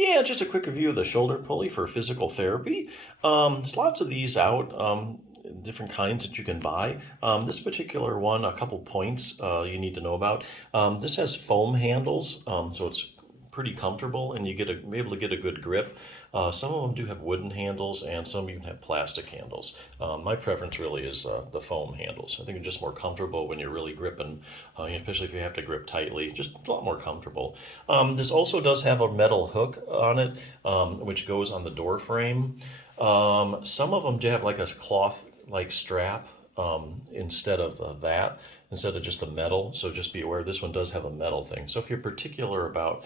Yeah, just a quick review of the shoulder pulley for physical therapy. There's lots of these out, different kinds that you can buy. This particular one, a couple points you need to know about. This has foam handles, so it's pretty comfortable, and you be able to get a good grip. Some of them do have wooden handles, and some even have plastic handles. My preference really is the foam handles. I think it's just more comfortable when you're really gripping, especially if you have to grip tightly, just a lot more comfortable. This also does have a metal hook on it, which goes on the door frame. Some of them do have like a cloth like strap instead of just the metal. So just be aware this one does have a metal thing. So if you're particular about,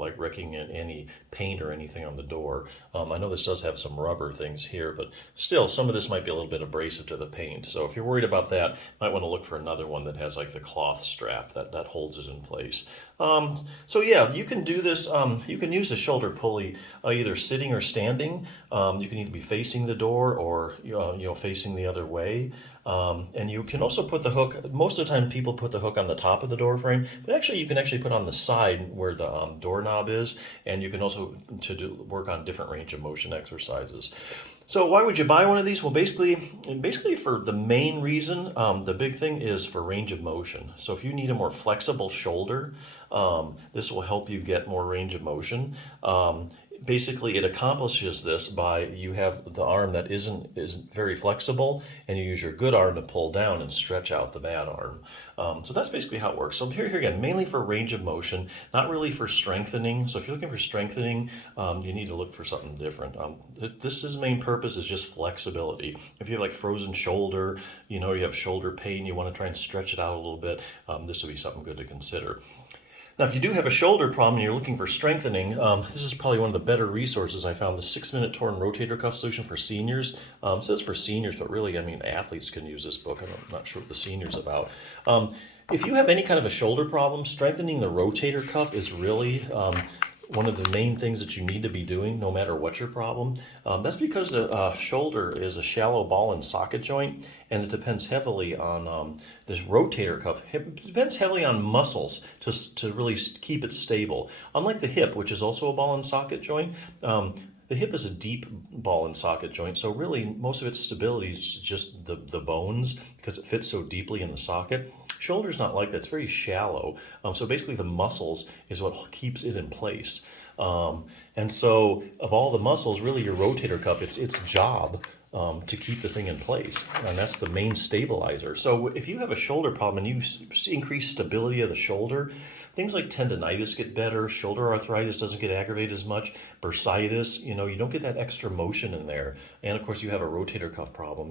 like wrecking any paint or anything on the door, I know this does have some rubber things here, but still some of this might be a little bit abrasive to the paint. So if you're worried about that, you might want to look for another one that has like the cloth strap that holds it in place. So yeah, you can do this. You can use the shoulder pulley either sitting or standing. You can either be facing the door or facing the other way. And you can also put the hook. Most of the time, people put the hook on the top of the door frame, but actually, you can actually put on the side where the doorknob is, and you can also work on different range of motion exercises. So why would you buy one of these? Well, basically for the main reason, the big thing is for range of motion. So if you need a more flexible shoulder, this will help you get more range of motion. Basically, it accomplishes this by you have the arm that isn't very flexible, and you use your good arm to pull down and stretch out the bad arm. So that's basically how it works. So here again, mainly for range of motion, not really for strengthening. So if you're looking for strengthening, you need to look for something different. This main purpose is just flexibility. If you have like frozen shoulder, you have shoulder pain, you want to try and stretch it out a little bit, this would be something good to consider. Now, if you do have a shoulder problem and you're looking for strengthening, this is probably one of the better resources I found, the 6-minute torn rotator cuff solution for seniors. It says for seniors, but really, athletes can use this book. I'm not sure what the senior's about. If you have any kind of a shoulder problem, strengthening the rotator cuff is really one of the main things that you need to be doing no matter what your problem. That's because the shoulder is a shallow ball and socket joint, and it depends heavily on this rotator cuff. It depends heavily on muscles to really keep it stable. Unlike the hip, which is also a ball and socket joint, the hip is a deep ball and socket joint, so really most of its stability is just the bones because it fits so deeply in the socket. Shoulder's not like that, it's very shallow. So basically the muscles is what keeps it in place. And so of all the muscles, really your rotator cuff, it's its job to keep the thing in place. And that's the main stabilizer. So if you have a shoulder problem and you increase stability of the shoulder, things like tendonitis get better, shoulder arthritis doesn't get aggravated as much, bursitis, you don't get that extra motion in there. And of course you have a rotator cuff problem,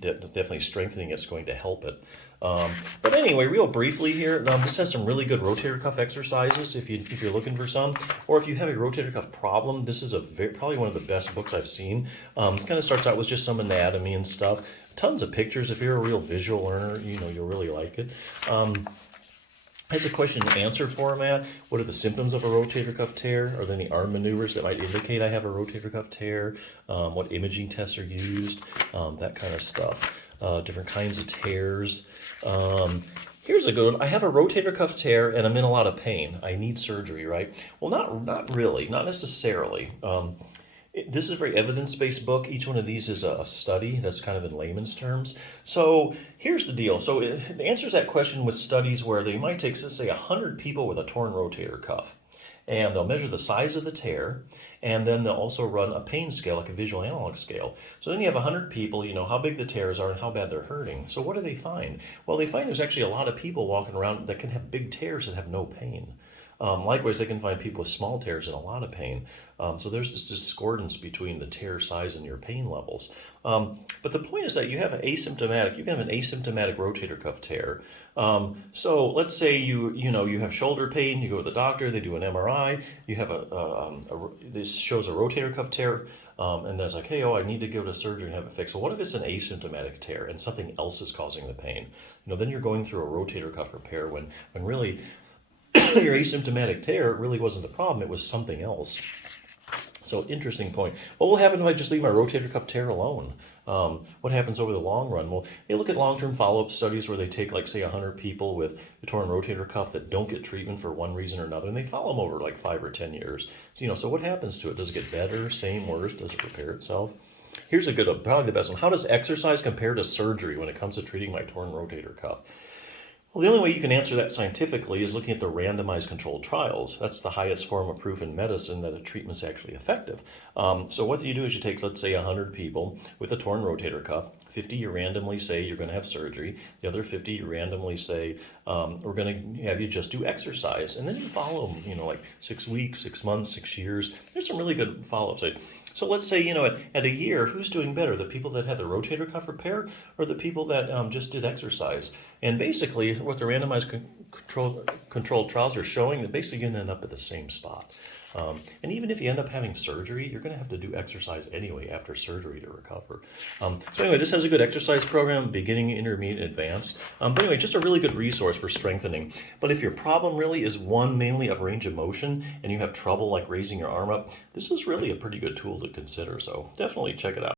definitely strengthening it's going to help it. But anyway, real briefly here, this has some really good rotator cuff exercises if you're looking for some, or if you have a rotator cuff problem, this is probably one of the best books I've seen. Kind of starts out with just some anatomy and stuff, tons of pictures. If you're a real visual learner, you'll really like it. Has a question and answer format. What are the symptoms of a rotator cuff tear? Are there any arm maneuvers that might indicate I have a rotator cuff tear? What imaging tests are used? That kind of stuff. Different kinds of tears. Here's a good one. I have a rotator cuff tear and I'm in a lot of pain. I need surgery, right? Well, not really, not necessarily. This is a very evidence-based book. Each one of these is a study that's kind of in layman's terms. So here's the deal. So it answers that question with studies where they might take, let's say, 100 people with a torn rotator cuff. And they'll measure the size of the tear, and then they'll also run a pain scale, like a visual analog scale. So then you have 100 people, how big the tears are and how bad they're hurting. So what do they find? Well, they find there's actually a lot of people walking around that can have big tears that have no pain. Likewise, they can find people with small tears in a lot of pain. So there's this discordance between the tear size and your pain levels. But the point is that you can have an asymptomatic rotator cuff tear. So let's say you have shoulder pain, you go to the doctor, they do an MRI, you have this shows a rotator cuff tear, and then it's like, hey, I need to go to surgery and have it fixed. So what if it's an asymptomatic tear and something else is causing the pain? Then you're going through a rotator cuff repair when really your asymptomatic tear really wasn't the problem, it was something else. So interesting point. What will happen if I just leave my rotator cuff tear alone? What happens over the long run? Well, they look at long-term follow-up studies where they take, like, say, 100 people with a torn rotator cuff that don't get treatment for one reason or another, and they follow them over like 5 or 10 years. So what happens to it? Does it get better, same, worse? Does it repair itself? Here's a good one, probably the best one. How does exercise compare to surgery when it comes to treating my torn rotator cuff? Well, the only way you can answer that scientifically is looking at the randomized controlled trials. That's the highest form of proof in medicine that a treatment's actually effective. So what you do is you take, let's say, 100 people with a torn rotator cuff. 50 you randomly say you're going to have surgery. The other 50 you randomly say we're going to have you just do exercise. And then you follow them, like 6 weeks, 6 months, 6 years. There's some really good follow-ups. So let's say, at a year, who's doing better? The people that had the rotator cuff repair or the people that just did exercise? And basically, what the randomized controlled trials are showing, that basically you're going to end up at the same spot. And even if you end up having surgery, you're going to have to do exercise anyway after surgery to recover. So anyway, this has a good exercise program, beginning, intermediate, advanced. But anyway, just a really good resource for strengthening. But if your problem really is one mainly of range of motion and you have trouble like raising your arm up, this is really a pretty good tool to consider. So definitely check it out.